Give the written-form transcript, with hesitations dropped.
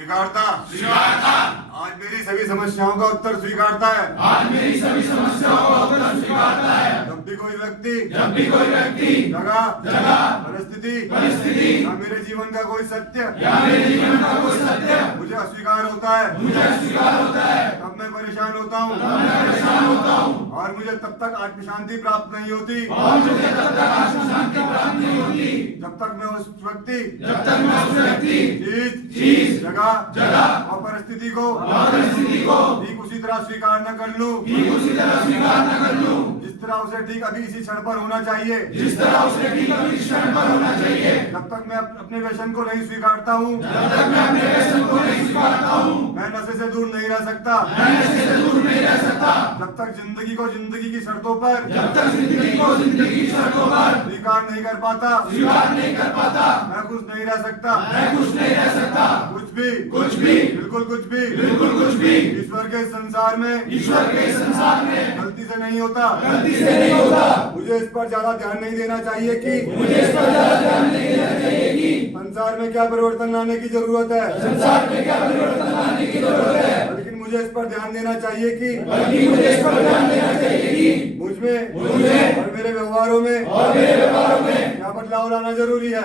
स्वीकारता स्वीकारता। आज मेरी सभी समस्याओं का उत्तर स्वीकारता है। आज मेरी सभी समस्याओं का उत्तर स्वीकारता है। जब भी कोई व्यक्ति जगह परिस्थिति या मेरे जीवन का कोई सत्य मुझे अस्वीकार होता है, तब मैं परेशान होता हूँ और मुझे तब तक आत्म शांति प्राप्त नहीं होती जब तक मैं उस व्यक्ति चीज जगह और परिस्थिति को ठीक उसी तरह स्वीकार न कर लूं जिस तरह उसे ठीक अभी इसी क्षण पर होना चाहिए। जब तक मैं अपने व्यसन को नहीं स्वीकारता हूँ मैं नशे से दूर नहीं रह सकता। जब तक जिंदगी को जिंदगी की शर्तों पर स्वीकार नहीं कर पाता मैं खुश नहीं रह सकता। कुछ भी बिल्कुल कुछ भी ईश्वर के संसार में गलती से नहीं होता। मुझे इस पर ज्यादा ध्यान नहीं देना चाहिए कि संसार में क्या परिवर्तन लाने की जरूरत है, लेकिन मुझे इस पर ध्यान देना चाहिए कि मुझ में और मेरे व्यवहारों में क्या बदलाव लाना जरूरी है।